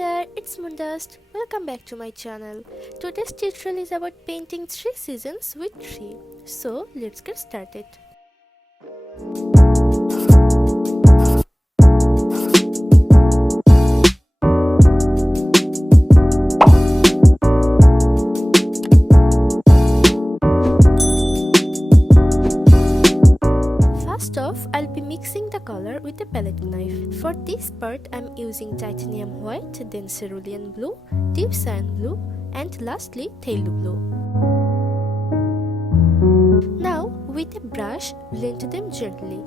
there, it's MoonDust. Welcome back to my channel. Today's tutorial is about painting 3 seasons with tree. So let's get started. First off, I'll be mixing the color with a palette knife. For this part, I'm using titanium white, then cerulean blue, deep cyan blue, and lastly phthalo blue. Now, with a brush, blend them gently.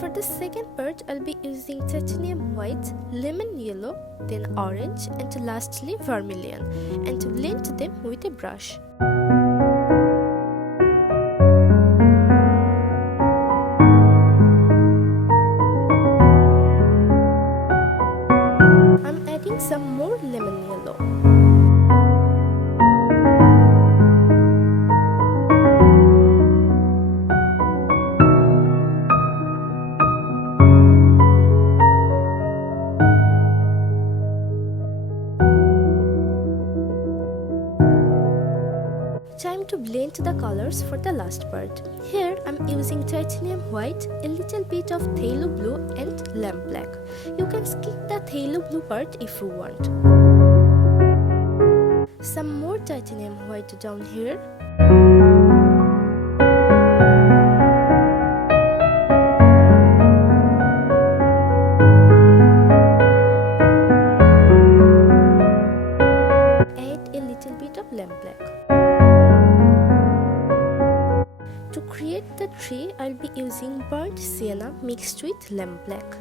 For the second part, I'll be using titanium white, lemon yellow, then orange, and lastly vermilion, and blend them with a brush. I'm adding some more lemon yellow. Time to blend the colors for the last part. Here I'm using titanium white, a little bit of phthalo blue and lamp black. You can skip the phthalo blue part if you want. Some more titanium white down here. Add a little bit of lamp black. To create the tree, I'll be using burnt sienna mixed with lamp black.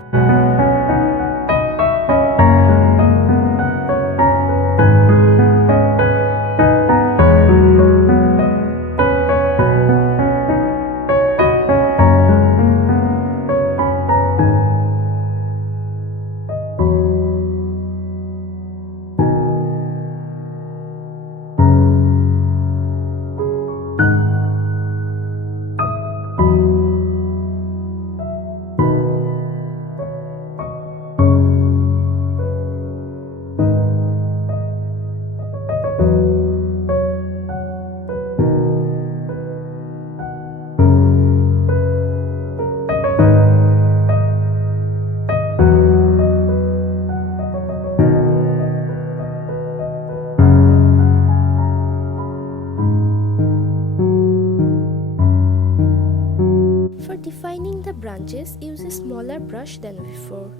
For defining the branches, use a smaller brush than before.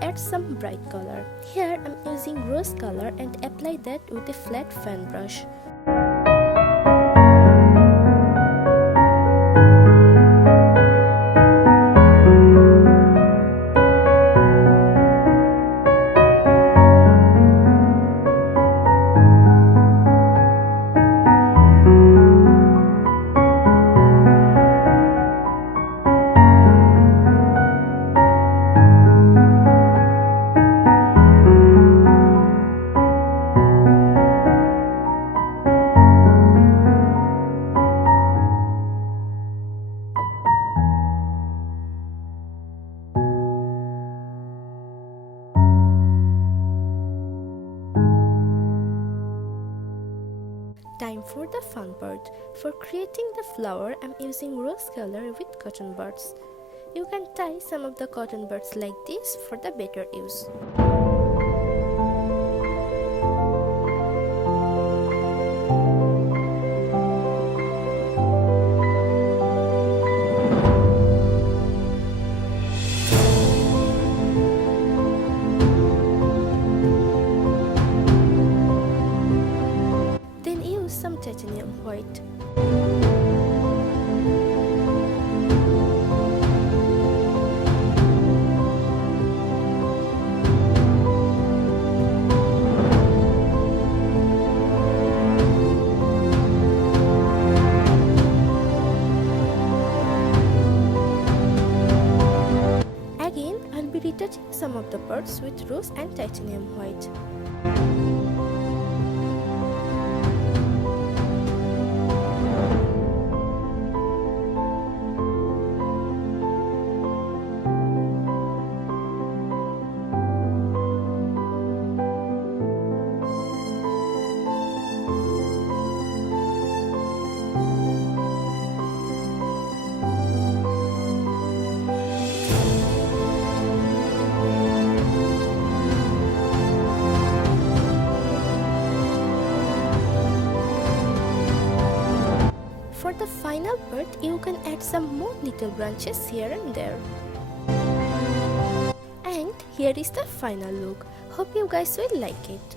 Add some bright color. Here I'm using rose color and apply that with a flat fan brush. Time for the fun part. For creating the flower, I'm using rose color with cotton buds. You can tie some of the cotton buds like this for the better use. titanium white. birds with rose and titanium white. For the final part, you can add some more little branches here and there. And here is the final look. Hope you guys will like it.